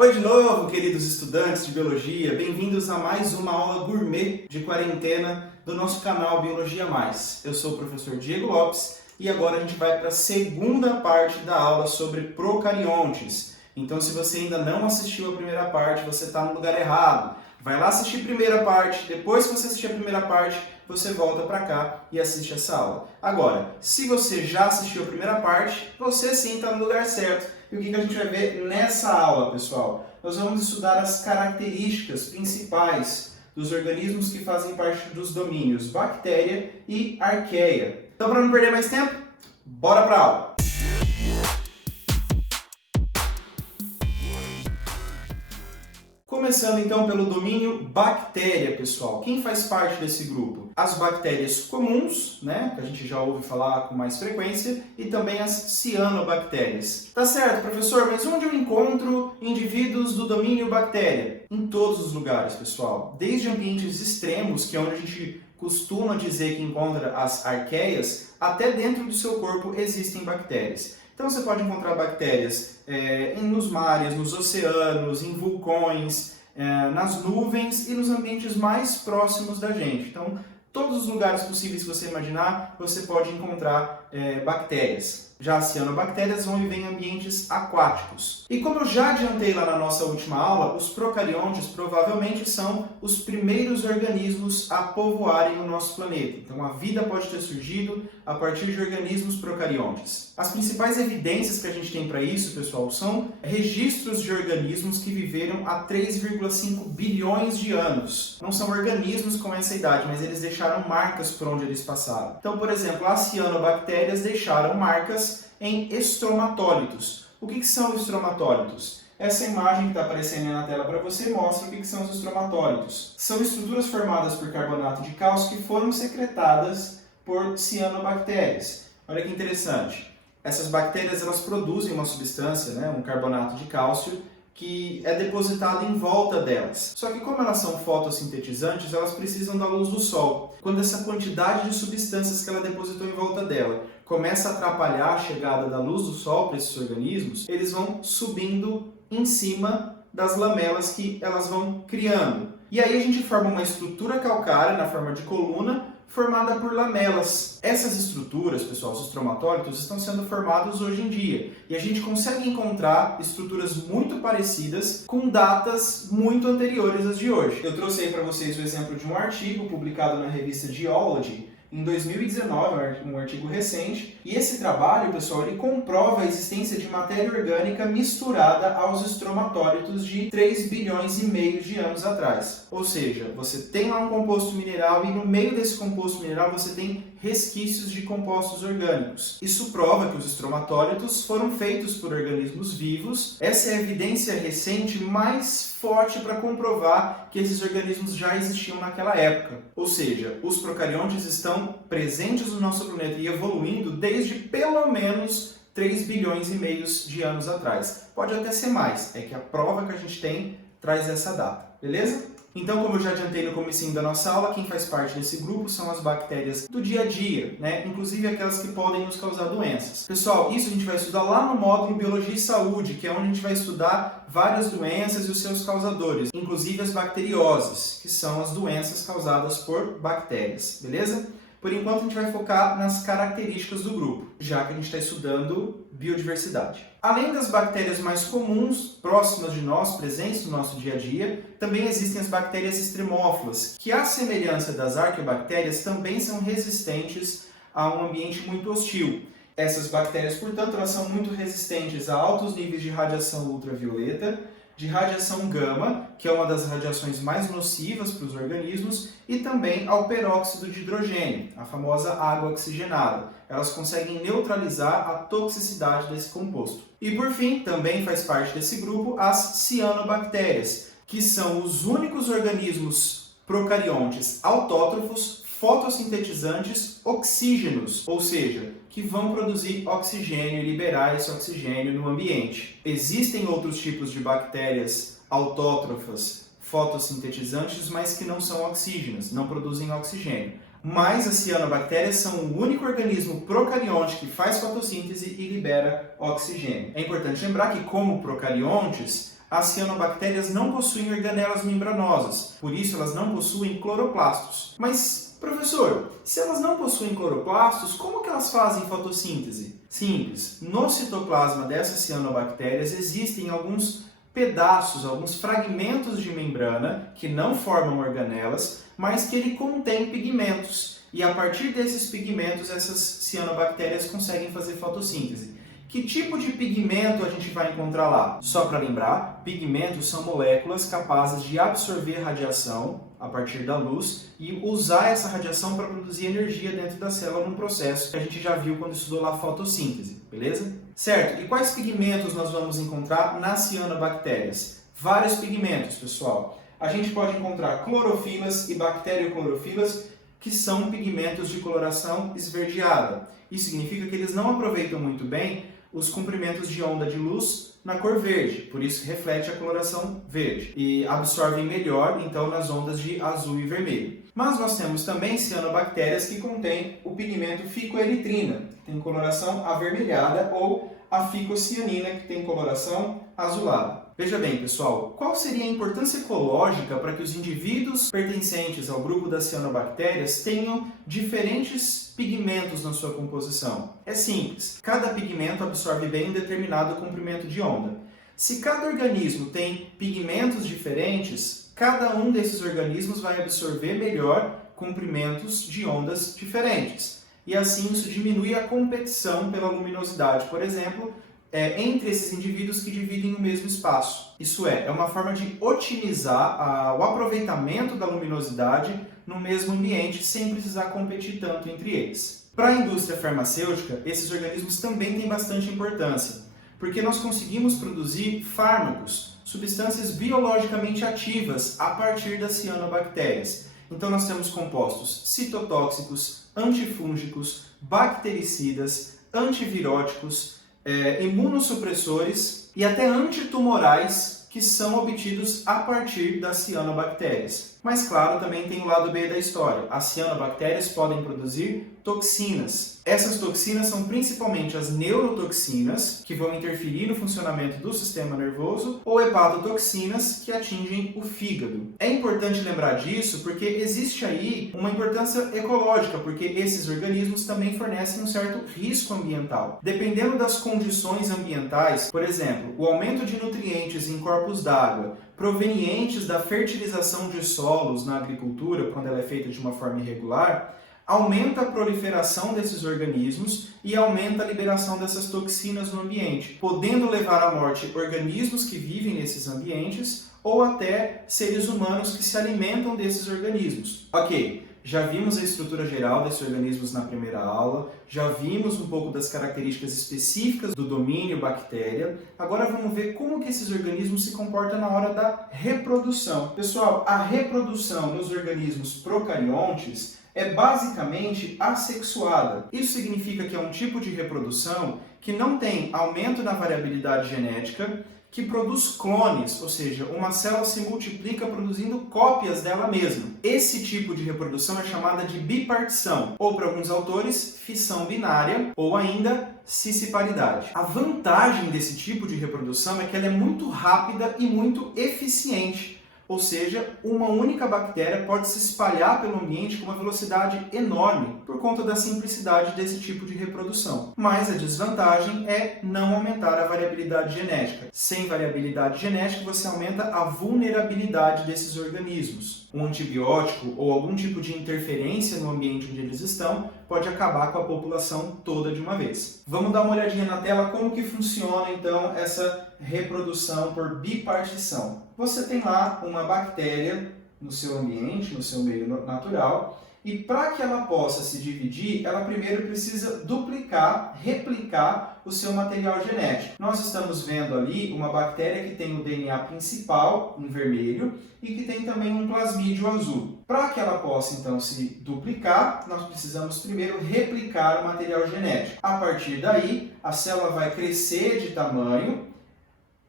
Oi de novo, queridos estudantes de Biologia, bem-vindos a mais uma aula gourmet de quarentena do nosso canal Biologia Mais. Eu sou o professor Diego Lopes e agora a gente vai para a segunda parte da aula sobre procariontes. Então, se você ainda não assistiu a primeira parte, você está no lugar errado. Vai lá assistir a primeira parte, depois que você assistir a primeira parte, você volta para cá e assiste essa aula. Agora, se você já assistiu a primeira parte, você sim está no lugar certo. E o que a gente vai ver nessa aula, pessoal? Nós vamos estudar as características principais dos organismos que fazem parte dos domínios bactéria e arqueia. Então, para não perder mais tempo, bora para a aula! Começando então pelo domínio bactéria, pessoal. Quem faz parte desse grupo? As bactérias comuns, né, que a gente já ouve falar com mais frequência, e também as cianobactérias. Tá certo, professor, mas onde eu encontro indivíduos do domínio bactéria? Em todos os lugares, pessoal. Desde ambientes extremos, que é onde a gente costuma dizer que encontra as arqueias, até dentro do seu corpo existem bactérias. Então você pode encontrar bactérias nos mares, nos oceanos, em vulcões, nas nuvens e nos ambientes mais próximos da gente. Então, todos os lugares possíveis que você imaginar, você pode encontrar bactérias. Já as cianobactérias vão viver em ambientes aquáticos. E como eu já adiantei lá na nossa última aula, os procariontes provavelmente são os primeiros organismos a povoarem o nosso planeta. Então a vida pode ter surgido a partir de organismos procariontes. As principais evidências que a gente tem para isso, pessoal, são registros de organismos que viveram há 3,5 bilhões de anos. Não são organismos com essa idade, mas eles deixaram marcas por onde eles passaram. Então, por exemplo, as cianobactérias deixaram marcas em estromatólitos. O que são estromatólitos? Essa imagem que está aparecendo aí na tela para você mostra o que são os estromatólitos. São estruturas formadas por carbonato de cálcio que foram secretadas por cianobactérias. Olha que interessante. Essas bactérias elas produzem uma substância, né, um carbonato de cálcio, que é depositado em volta delas. Só que como elas são fotossintetizantes, elas precisam da luz do sol. Quando essa quantidade de substâncias que ela depositou em volta dela começa a atrapalhar a chegada da luz do sol para esses organismos, eles vão subindo em cima das lamelas que elas vão criando. E aí a gente forma uma estrutura calcária na forma de coluna, formada por lamelas. Essas estruturas, pessoal, os estromatólitos, estão sendo formados hoje em dia. E a gente consegue encontrar estruturas muito parecidas com datas muito anteriores às de hoje. Eu trouxe aí para vocês o exemplo de um artigo publicado na revista Geology, em 2019, um artigo recente, e esse trabalho, pessoal, ele comprova a existência de matéria orgânica misturada aos estromatólitos de 3 bilhões e meio de anos atrás. Ou seja, você tem lá um composto mineral e no meio desse composto mineral você tem resquícios de compostos orgânicos. Isso prova que os estromatólitos foram feitos por organismos vivos. Essa é a evidência recente mais forte para comprovar que esses organismos já existiam naquela época. Ou seja, os procariontes estão presentes no nosso planeta e evoluindo desde pelo menos 3 bilhões e meio de anos atrás. Pode até ser mais, é que a prova que a gente tem traz essa data, beleza? Então, como eu já adiantei no comecinho da nossa aula, quem faz parte desse grupo são as bactérias do dia a dia, né? Inclusive aquelas que podem nos causar doenças. Pessoal, isso a gente vai estudar lá no módulo Biologia e Saúde, que é onde a gente vai estudar várias doenças e os seus causadores, inclusive as bacterioses, que são as doenças causadas por bactérias, beleza? Por enquanto, a gente vai focar nas características do grupo, já que a gente está estudando biodiversidade. Além das bactérias mais comuns, próximas de nós, presentes no nosso dia a dia, também existem as bactérias extremófilas, que, à semelhança das arqueobactérias, também são resistentes a um ambiente muito hostil. Essas bactérias, portanto, elas são muito resistentes a altos níveis de radiação ultravioleta, de radiação gama, que é uma das radiações mais nocivas para os organismos, e também ao peróxido de hidrogênio, a famosa água oxigenada. Elas conseguem neutralizar a toxicidade desse composto. E por fim, também faz parte desse grupo as cianobactérias, que são os únicos organismos procariontes autótrofos, fotossintetizantes, oxígenos, ou seja, que vão produzir oxigênio e liberar esse oxigênio no ambiente. Existem outros tipos de bactérias autótrofas, fotossintetizantes, mas que não são oxígenas, não produzem oxigênio. Mas as cianobactérias são o único organismo procarionte que faz fotossíntese e libera oxigênio. É importante lembrar que, como procariontes, as cianobactérias não possuem organelas membranosas, por isso elas não possuem cloroplastos. Mas, professor, se elas não possuem cloroplastos, como que elas fazem fotossíntese? Simples, no citoplasma dessas cianobactérias existem alguns pedaços, alguns fragmentos de membrana que não formam organelas, mas que ele contém pigmentos. E a partir desses pigmentos, essas cianobactérias conseguem fazer fotossíntese. Que tipo de pigmento a gente vai encontrar lá? Só para lembrar, pigmentos são moléculas capazes de absorver radiação a partir da luz e usar essa radiação para produzir energia dentro da célula num processo que a gente já viu quando estudou lá a fotossíntese, beleza? Certo, e quais pigmentos nós vamos encontrar nas cianobactérias? Vários pigmentos, pessoal. A gente pode encontrar clorofilas e bacterioclorofilas, que são pigmentos de coloração esverdeada. Isso significa que eles não aproveitam muito bem os comprimentos de onda de luz na cor verde, por isso reflete a coloração verde e absorvem melhor então nas ondas de azul e vermelho. Mas nós temos também cianobactérias que contêm o pigmento ficoeritrina, que tem coloração avermelhada, ou a ficocianina, que tem coloração azulada. Veja bem, pessoal, qual seria a importância ecológica para que os indivíduos pertencentes ao grupo das cianobactérias tenham diferentes pigmentos na sua composição? É simples, cada pigmento absorve bem um determinado comprimento de onda. Se cada organismo tem pigmentos diferentes, cada um desses organismos vai absorver melhor comprimentos de ondas diferentes. E assim isso diminui a competição pela luminosidade, por exemplo, entre esses indivíduos que dividem o mesmo espaço. Isso é uma forma de otimizar o aproveitamento da luminosidade no mesmo ambiente, sem precisar competir tanto entre eles. Para a indústria farmacêutica, esses organismos também têm bastante importância, porque nós conseguimos produzir fármacos, substâncias biologicamente ativas a partir das cianobactérias. Então nós temos compostos citotóxicos, antifúngicos, bactericidas, antiviróticos, imunossupressores e até antitumorais que são obtidos a partir das cianobactérias. Mas claro, também tem o lado B da história. As cianobactérias podem produzir toxinas. Essas toxinas são principalmente as neurotoxinas, que vão interferir no funcionamento do sistema nervoso, ou hepatotoxinas, que atingem o fígado. É importante lembrar disso porque existe aí uma importância ecológica, porque esses organismos também fornecem um certo risco ambiental. Dependendo das condições ambientais, por exemplo, o aumento de nutrientes em corpos d'água provenientes da fertilização de solos na agricultura, quando ela é feita de uma forma irregular, aumenta a proliferação desses organismos e aumenta a liberação dessas toxinas no ambiente, podendo levar à morte organismos que vivem nesses ambientes ou até seres humanos que se alimentam desses organismos. Ok, já vimos a estrutura geral desses organismos na primeira aula, já vimos um pouco das características específicas do domínio bactéria. Agora vamos ver como que esses organismos se comportam na hora da reprodução. Pessoal, a reprodução nos organismos procariontes é basicamente assexuada. Isso significa que é um tipo de reprodução que não tem aumento na variabilidade genética, que produz clones, ou seja, uma célula se multiplica produzindo cópias dela mesma. Esse tipo de reprodução é chamada de bipartição, ou para alguns autores, fissão binária, ou ainda cisciparidade. A vantagem desse tipo de reprodução é que ela é muito rápida e muito eficiente. Ou seja, uma única bactéria pode se espalhar pelo ambiente com uma velocidade enorme por conta da simplicidade desse tipo de reprodução. Mas a desvantagem é não aumentar a variabilidade genética. Sem variabilidade genética, você aumenta a vulnerabilidade desses organismos. Um antibiótico ou algum tipo de interferência no ambiente onde eles estão pode acabar com a população toda de uma vez. Vamos dar uma olhadinha na tela como que funciona então essa reprodução por bipartição. Você tem lá uma bactéria no seu ambiente, no seu meio natural, e para que ela possa se dividir, ela primeiro precisa replicar o seu material genético. Nós estamos vendo ali uma bactéria que tem o DNA principal em vermelho e que tem também um plasmídio azul. Para que ela possa então se duplicar, nós precisamos primeiro replicar o material genético. A partir daí, a célula vai crescer de tamanho,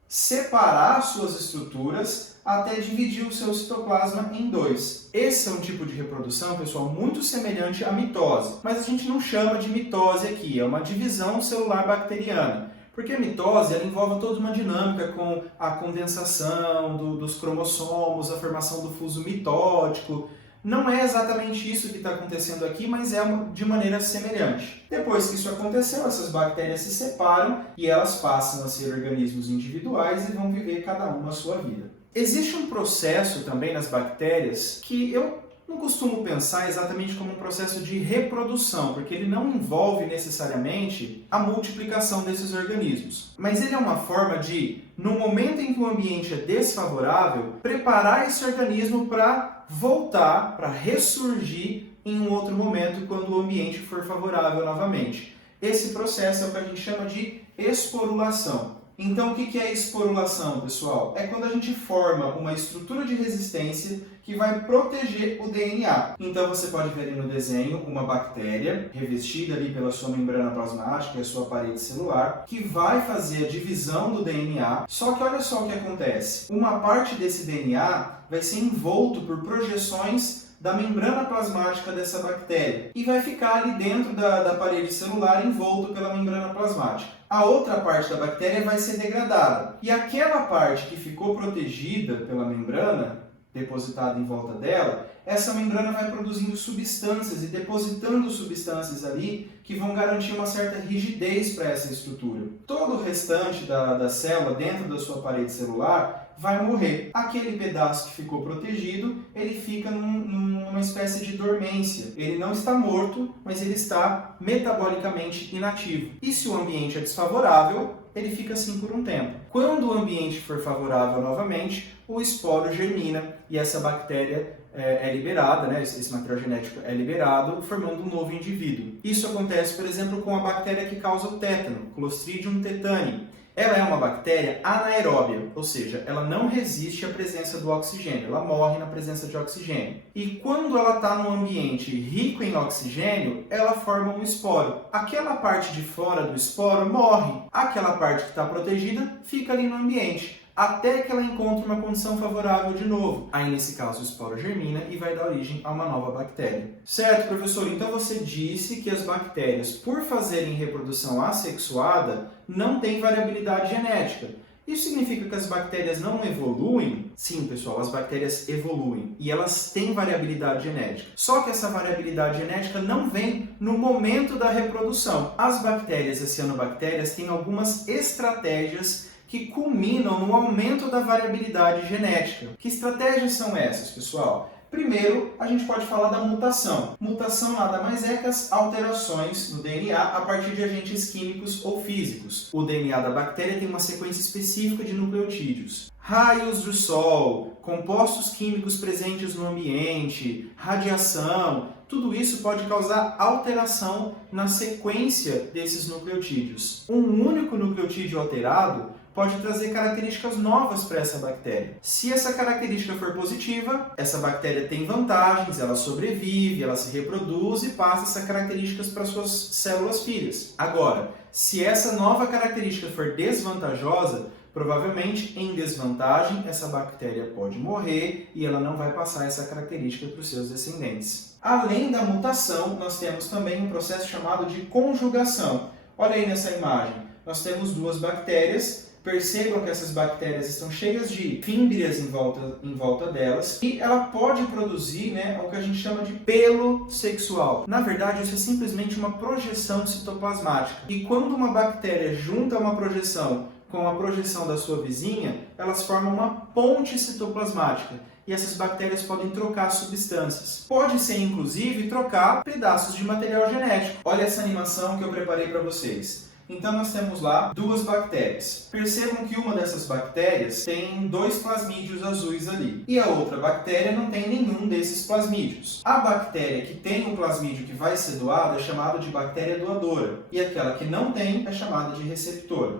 separar suas estruturas até dividir o seu citoplasma em dois. Esse é um tipo de reprodução, pessoal, muito semelhante à mitose, mas a gente não chama de mitose aqui, é uma divisão celular bacteriana, Porque a mitose ela envolve toda uma dinâmica com a condensação dos cromossomos, a formação do fuso mitótico. Não é exatamente isso que está acontecendo aqui, mas é de maneira semelhante. Depois que isso aconteceu, essas bactérias se separam e elas passam a ser organismos individuais e vão viver cada uma a sua vida. Existe um processo também nas bactérias que eu não costumo pensar exatamente como um processo de reprodução, porque ele não envolve necessariamente a multiplicação desses organismos. Mas ele é uma forma de, no momento em que o ambiente é desfavorável, preparar esse organismo para voltar, para ressurgir em um outro momento quando o ambiente for favorável novamente. Esse processo é o que a gente chama de esporulação. Então, o que é esporulação, pessoal? É quando a gente forma uma estrutura de resistência que vai proteger o DNA. Então, você pode ver ali no desenho uma bactéria revestida ali pela sua membrana plasmática e a sua parede celular, que vai fazer a divisão do DNA. Só que olha só o que acontece. Uma parte desse DNA vai ser envolto por projeções da membrana plasmática dessa bactéria e vai ficar ali dentro da parede celular envolto pela membrana plasmática. A outra parte da bactéria vai ser degradada e aquela parte que ficou protegida pela membrana, depositada em volta dela, essa membrana vai produzindo substâncias e depositando substâncias ali que vão garantir uma certa rigidez para essa estrutura. Todo o restante da célula dentro da sua parede celular vai morrer. Aquele pedaço que ficou protegido, ele fica numa espécie de dormência. Ele não está morto, mas ele está metabolicamente inativo. E se o ambiente é desfavorável, ele fica assim por um tempo. Quando o ambiente for favorável novamente, o esporo germina e essa bactéria é liberada, né? Esse material genético é liberado, formando um novo indivíduo. Isso acontece, por exemplo, com a bactéria que causa o tétano, Clostridium tetani. Ela é uma bactéria anaeróbia, ou seja, ela não resiste à presença do oxigênio, ela morre na presença de oxigênio. E quando ela está num ambiente rico em oxigênio, ela forma um esporo. Aquela parte de fora do esporo morre, aquela parte que está protegida fica ali no ambiente, até que ela encontre uma condição favorável de novo. Aí, nesse caso, o esporo germina e vai dar origem a uma nova bactéria. Certo, professor? Então você disse que as bactérias, por fazerem reprodução assexuada, não têm variabilidade genética. Isso significa que as bactérias não evoluem? Sim, pessoal, as bactérias evoluem e elas têm variabilidade genética. Só que essa variabilidade genética não vem no momento da reprodução. As bactérias, as cianobactérias, têm algumas estratégias que culminam no aumento da variabilidade genética. Que estratégias são essas, pessoal? Primeiro, a gente pode falar da mutação. Mutação nada mais é que as alterações no DNA a partir de agentes químicos ou físicos. O DNA da bactéria tem uma sequência específica de nucleotídeos. Raios do sol, compostos químicos presentes no ambiente, radiação, tudo isso pode causar alteração na sequência desses nucleotídeos. Um único nucleotídeo alterado pode trazer características novas para essa bactéria. Se essa característica for positiva, essa bactéria tem vantagens, ela sobrevive, ela se reproduz e passa essas características para suas células filhas. Agora, se essa nova característica for desvantajosa, provavelmente em desvantagem, essa bactéria pode morrer e ela não vai passar essa característica para os seus descendentes. Além da mutação, nós temos também um processo chamado de conjugação. Olha aí nessa imagem, nós temos duas bactérias. Percebam que essas bactérias estão cheias de fímbrias em volta delas e ela pode produzir, o que a gente chama de pelo sexual. Na verdade, isso é simplesmente uma projeção citoplasmática. E quando uma bactéria junta uma projeção com a projeção da sua vizinha, elas formam uma ponte citoplasmática. E essas bactérias podem trocar substâncias. Pode ser, inclusive, trocar pedaços de material genético. Olha essa animação que eu preparei para vocês. Então nós temos lá duas bactérias. Percebam que uma dessas bactérias tem 2 plasmídios azuis ali. E a outra bactéria não tem nenhum desses plasmídios. A bactéria que tem o plasmídio que vai ser doado é chamada de bactéria doadora. E aquela que não tem é chamada de receptora.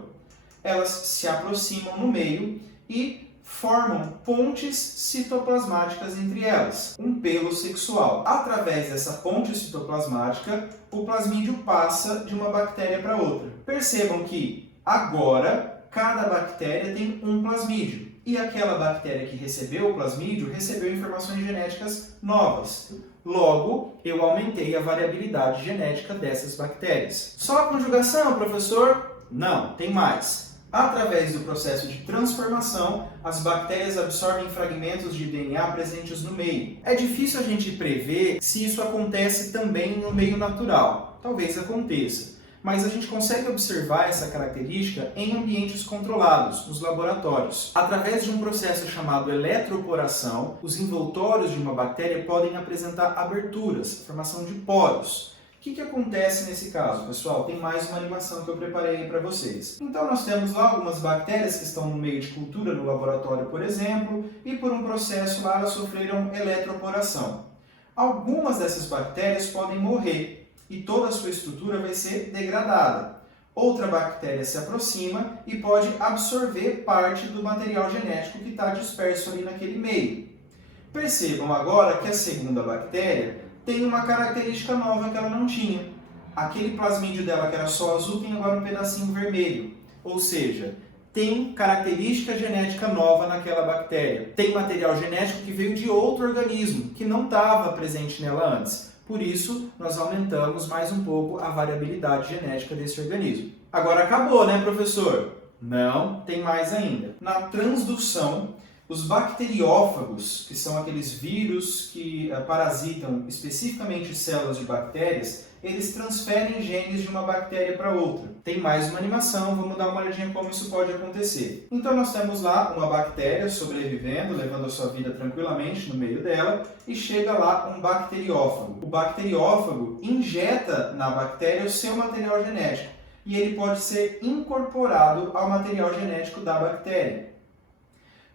Elas se aproximam no meio e formam pontes citoplasmáticas entre elas, um pelo sexual. Através dessa ponte citoplasmática, o plasmídio passa de uma bactéria para outra. Percebam que agora cada bactéria tem um plasmídio e aquela bactéria que recebeu o plasmídio recebeu informações genéticas novas. Logo, eu aumentei a variabilidade genética dessas bactérias. Só a conjugação, professor? Não, tem mais. Através do processo de transformação, as bactérias absorvem fragmentos de DNA presentes no meio. É difícil a gente prever se isso acontece também no meio natural. Talvez aconteça, mas a gente consegue observar essa característica em ambientes controlados, nos laboratórios. Através de um processo chamado eletroporação, os envoltórios de uma bactéria podem apresentar aberturas, formação de poros. O que acontece nesse caso, pessoal? Tem mais uma animação que eu preparei para vocês. Então nós temos lá algumas bactérias que estão no meio de cultura no laboratório, por exemplo, e por um processo lá elas sofreram eletroporação. Algumas dessas bactérias podem morrer e toda a sua estrutura vai ser degradada. Outra bactéria se aproxima e pode absorver parte do material genético que está disperso ali naquele meio. Percebam agora que a segunda bactéria tem uma característica nova que ela não tinha. Aquele plasmídio dela que era só azul tem agora um pedacinho vermelho. Ou seja, tem característica genética nova naquela bactéria. Tem material genético que veio de outro organismo, que não estava presente nela antes. Por isso, nós aumentamos mais um pouco a variabilidade genética desse organismo. Agora acabou, né, professor? Não, tem mais ainda. Na transdução, os bacteriófagos, que são aqueles vírus que parasitam especificamente células de bactérias, eles transferem genes de uma bactéria para outra. Tem mais uma animação, vamos dar uma olhadinha como isso pode acontecer. Então nós temos lá uma bactéria sobrevivendo, levando a sua vida tranquilamente no meio dela, e chega lá um bacteriófago. O bacteriófago injeta na bactéria o seu material genético, e ele pode ser incorporado ao material genético da bactéria.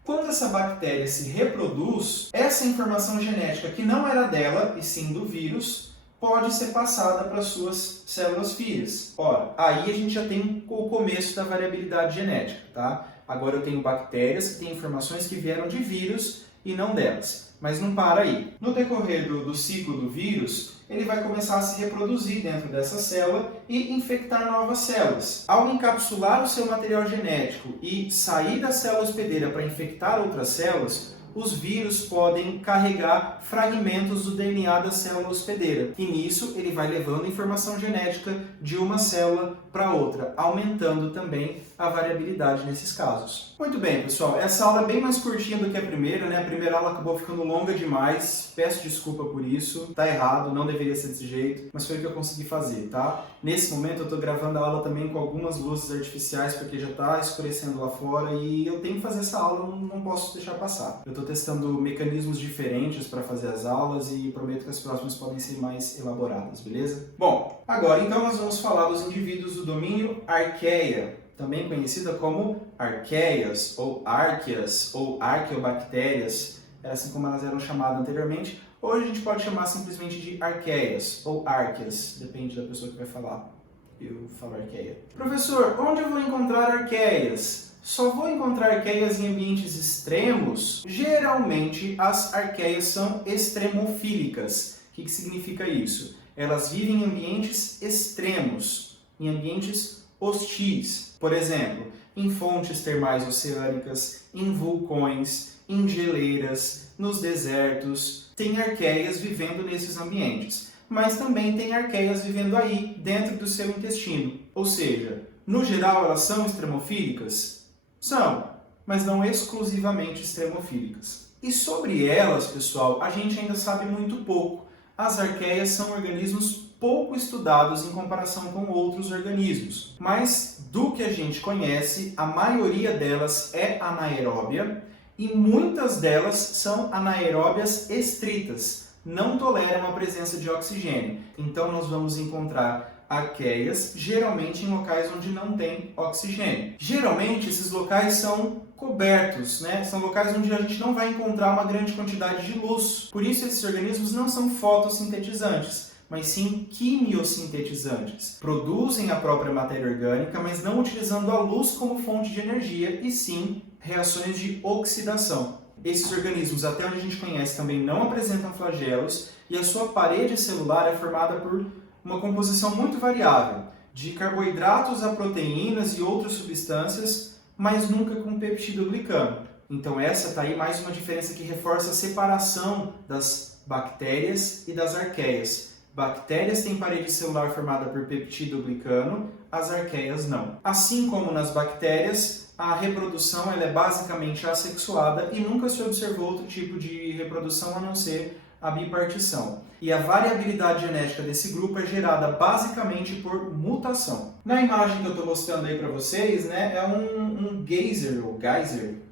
Quando essa bactéria se reproduz, essa informação genética que não era dela, e sim do vírus, pode ser passada para suas células filhas. Ora, aí a gente já tem o começo da variabilidade genética, tá? Agora eu tenho bactérias que têm informações que vieram de vírus e não delas. Mas não para aí. No decorrer do ciclo do vírus, ele vai começar a se reproduzir dentro dessa célula e infectar novas células. Ao encapsular o seu material genético e sair da célula hospedeira para infectar outras células, os vírus podem carregar fragmentos do DNA da célula hospedeira. E nisso ele vai levando informação genética de uma célula para outra, aumentando também a variabilidade nesses casos. Muito bem, pessoal, essa aula é bem mais curtinha do que a primeira, né? A primeira aula acabou ficando longa demais, peço desculpa por isso, tá errado, não deveria ser desse jeito, mas foi o que eu consegui fazer, tá? Nesse momento eu tô gravando a aula também com algumas luzes artificiais, porque já tá escurecendo lá fora e eu tenho que fazer essa aula, não posso deixar passar. Eu tô testando mecanismos diferentes para fazer as aulas e prometo que as próximas podem ser mais elaboradas, beleza? Bom, agora então nós vamos falar dos indivíduos do domínio Archaea, também conhecida como arqueias, ou árqueas, ou arqueobactérias, assim como elas eram chamadas anteriormente. Hoje a gente pode chamar simplesmente de arqueias, ou árqueas, depende da pessoa que vai falar. Eu falo arqueia. Professor, onde eu vou encontrar arqueias? Só vou encontrar arqueias em ambientes extremos? Geralmente as arqueias são extremofílicas. O que significa isso? Elas vivem em ambientes extremos, em ambientes hostis. Por exemplo, em fontes termais oceânicas, em vulcões, em geleiras, nos desertos. Tem arqueias vivendo nesses ambientes. Mas também tem arqueias vivendo aí, dentro do seu intestino. Ou seja, no geral elas são extremofílicas? São, mas não exclusivamente extremofílicas. E sobre elas, pessoal, a gente ainda sabe muito pouco. As arqueias são organismos pouco estudados em comparação com outros organismos. Mas, do que a gente conhece, a maioria delas é anaeróbia e muitas delas são anaeróbias estritas, não toleram a presença de oxigênio. Então, nós vamos encontrar arqueias, geralmente em locais onde não tem oxigênio. Geralmente, esses locais são cobertos, né? São locais onde a gente não vai encontrar uma grande quantidade de luz. Por isso, esses organismos não são fotossintetizantes, mas sim quimiosintetizantes. Produzem a própria matéria orgânica, mas não utilizando a luz como fonte de energia, e sim reações de oxidação. Esses organismos, até onde a gente conhece, também não apresentam flagelos, e a sua parede celular é formada por uma composição muito variável, de carboidratos a proteínas e outras substâncias, mas nunca com peptidoglicano. Então essa está aí mais uma diferença que reforça a separação das bactérias e das arqueias. Bactérias têm parede celular formada por peptidoglicano, as arqueias não. Assim como nas bactérias, a reprodução ela é basicamente assexuada e nunca se observou outro tipo de reprodução a não ser a bipartição. E a variabilidade genética desse grupo é gerada basicamente por mutação. Na imagem que eu estou mostrando aí para vocês, né, é um geyser, ou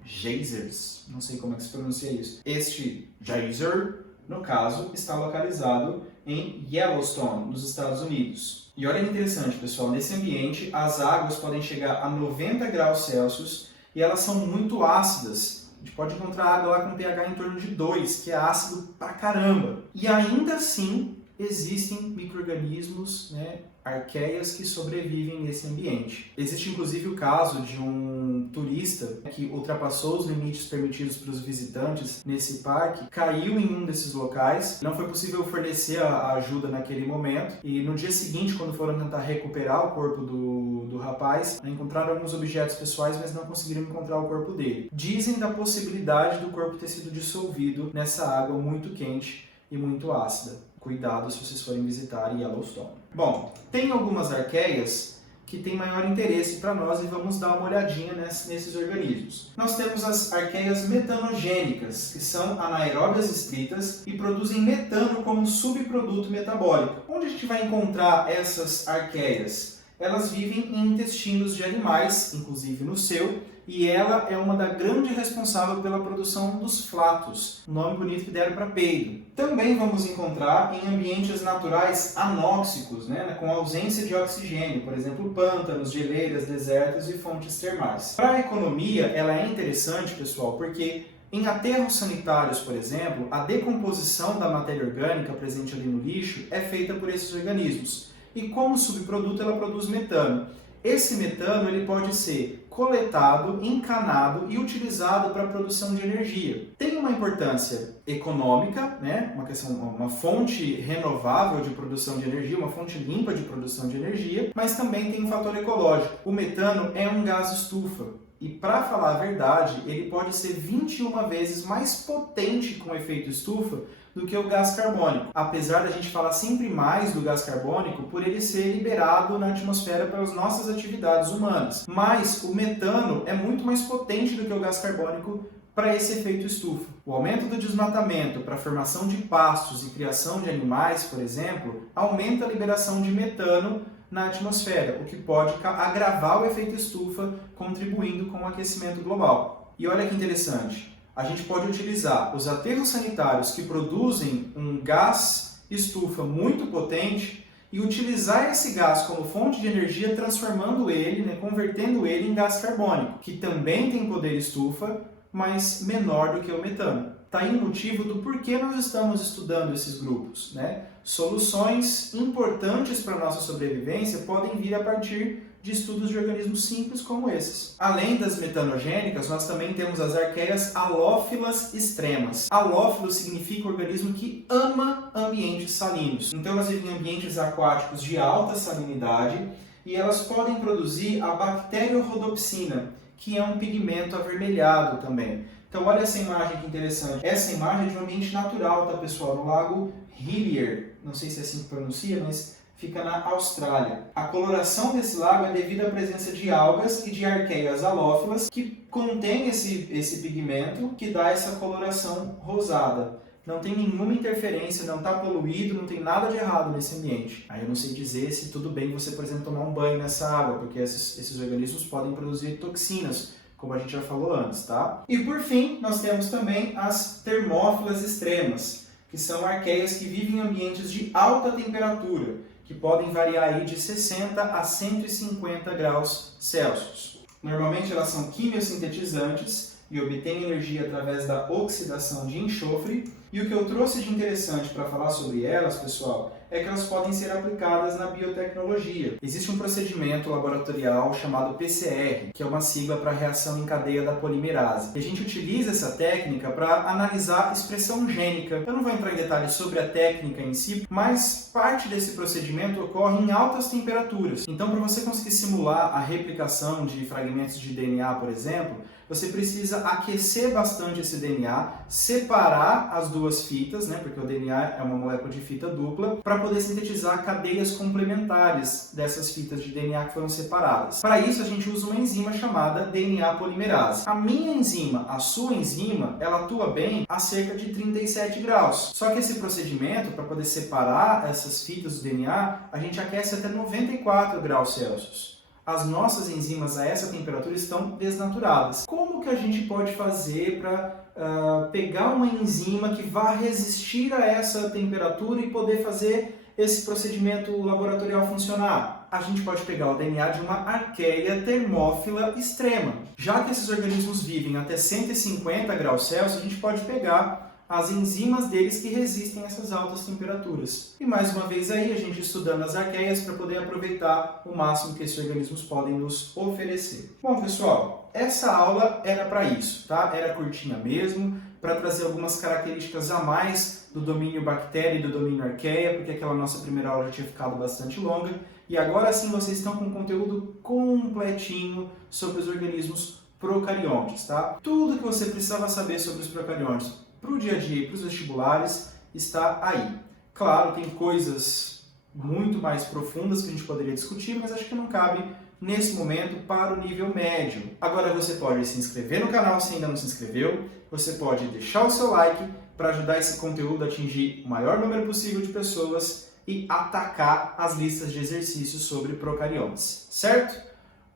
geysers, não sei como é que se pronuncia isso. Este geyser, no caso, está localizado em Yellowstone, nos Estados Unidos. E olha que interessante, pessoal, nesse ambiente as águas podem chegar a 90 graus Celsius e elas são muito ácidas. A gente pode encontrar água lá com pH em torno de 2, que é ácido pra caramba. E ainda assim existem micro-organismos, né, arqueias que sobrevivem nesse ambiente. Existe inclusive o caso de um turista que ultrapassou os limites permitidos para os visitantes nesse parque, caiu em um desses locais, não foi possível fornecer a ajuda naquele momento e no dia seguinte, quando foram tentar recuperar o corpo do rapaz, encontraram alguns objetos pessoais, mas não conseguiram encontrar o corpo dele. Dizem da possibilidade do corpo ter sido dissolvido nessa água muito quente e muito ácida. Cuidado se vocês forem visitar Yellowstone. Bom, tem algumas arqueias que têm maior interesse para nós e vamos dar uma olhadinha nesses organismos. Nós temos as arqueias metanogênicas, que são anaeróbias estritas e produzem metano como subproduto metabólico. Onde a gente vai encontrar essas arqueias? Elas vivem em intestinos de animais, inclusive no seu, e ela é uma da grande responsável pela produção dos flatos, um nome bonito que deram para peido. Também vamos encontrar em ambientes naturais anóxicos, né, com ausência de oxigênio, por exemplo, pântanos, geleiras, desertos e fontes termais. Para a economia, ela é interessante, pessoal, porque em aterros sanitários, por exemplo, a decomposição da matéria orgânica presente ali no lixo é feita por esses organismos. E como subproduto ela produz metano. Esse metano ele pode ser coletado, encanado e utilizado para a produção de energia. Tem uma importância econômica, né? Uma fonte renovável de produção de energia, uma fonte limpa de produção de energia, mas também tem um fator ecológico. O metano é um gás estufa. E para falar a verdade, ele pode ser 21 vezes mais potente com efeito estufa do que o gás carbônico. Apesar da gente falar sempre mais do gás carbônico por ele ser liberado na atmosfera pelas nossas atividades humanas. Mas o metano é muito mais potente do que o gás carbônico para esse efeito estufa. O aumento do desmatamento para a formação de pastos e criação de animais, por exemplo, aumenta a liberação de metano na atmosfera, o que pode agravar o efeito estufa, contribuindo com o aquecimento global. E olha que interessante, a gente pode utilizar os aterros sanitários que produzem um gás estufa muito potente e utilizar esse gás como fonte de energia, transformando ele, né, convertendo ele em gás carbônico, que também tem poder estufa, mas menor do que o metano. Está aí o motivo do porquê nós estamos estudando esses grupos, né? Soluções importantes para a nossa sobrevivência podem vir a partir de estudos de organismos simples como esses. Além das metanogênicas, nós também temos as arqueias halófilas extremas. Halófilo significa organismo que ama ambientes salinos. Então elas vivem em ambientes aquáticos de alta salinidade e elas podem produzir a bacteriorhodopsina, que é um pigmento avermelhado também. Então olha essa imagem que interessante. Essa imagem é de um ambiente natural, tá, pessoal? No lago Hillier. Não sei se é assim que pronuncia, mas fica na Austrália. A coloração desse lago é devido à presença de algas e de arqueias halófilas que contém esse pigmento que dá essa coloração rosada. Não tem nenhuma interferência, não está poluído, não tem nada de errado nesse ambiente. Aí eu não sei dizer se tudo bem você, por exemplo, tomar um banho nessa água, porque esses organismos podem produzir toxinas, como a gente já falou antes, tá? E por fim, nós temos também as termófilas extremas, que são arqueias que vivem em ambientes de alta temperatura, que podem variar aí de 60 a 150 graus Celsius. Normalmente elas são quimiosintetizantes e obtêm energia através da oxidação de enxofre. E o que eu trouxe de interessante para falar sobre elas, pessoal, é que elas podem ser aplicadas na biotecnologia. Existe um procedimento laboratorial chamado PCR, que é uma sigla para reação em cadeia da polimerase. E a gente utiliza essa técnica para analisar a expressão gênica. Eu não vou entrar em detalhes sobre a técnica em si, mas parte desse procedimento ocorre em altas temperaturas. Então, para você conseguir simular a replicação de fragmentos de DNA, por exemplo, você precisa aquecer bastante esse DNA, separar as duas fitas, né, porque o DNA é uma molécula de fita dupla, para poder sintetizar cadeias complementares dessas fitas de DNA que foram separadas. Para isso, a gente usa uma enzima chamada DNA polimerase. A minha enzima, a sua enzima, ela atua bem a cerca de 37 graus. Só que esse procedimento, para poder separar essas fitas do DNA, a gente aquece até 94 graus Celsius. As nossas enzimas a essa temperatura estão desnaturadas. Como que a gente pode fazer para pegar uma enzima que vá resistir a essa temperatura e poder fazer esse procedimento laboratorial funcionar? A gente pode pegar o DNA de uma arqueia termófila extrema. Já que esses organismos vivem até 150 graus Celsius, a gente pode pegar as enzimas deles que resistem a essas altas temperaturas. E mais uma vez aí, a gente estudando as arqueias para poder aproveitar o máximo que esses organismos podem nos oferecer. Bom, pessoal, essa aula era para isso, tá? Era curtinha mesmo, para trazer algumas características a mais do domínio bactéria e do domínio arqueia, porque aquela nossa primeira aula já tinha ficado bastante longa. E agora sim vocês estão com um conteúdo completinho sobre os organismos procariontes, tá? Tudo que você precisava saber sobre os procariontes para o dia a dia e para os vestibulares está aí. Claro, tem coisas muito mais profundas que a gente poderia discutir, mas acho que não cabe nesse momento para o nível médio. Agora você pode se inscrever no canal se ainda não se inscreveu, você pode deixar o seu like para ajudar esse conteúdo a atingir o maior número possível de pessoas e atacar as listas de exercícios sobre procariontes, certo?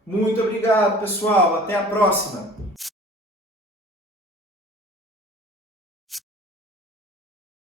Muito obrigado, pessoal! Até a próxima!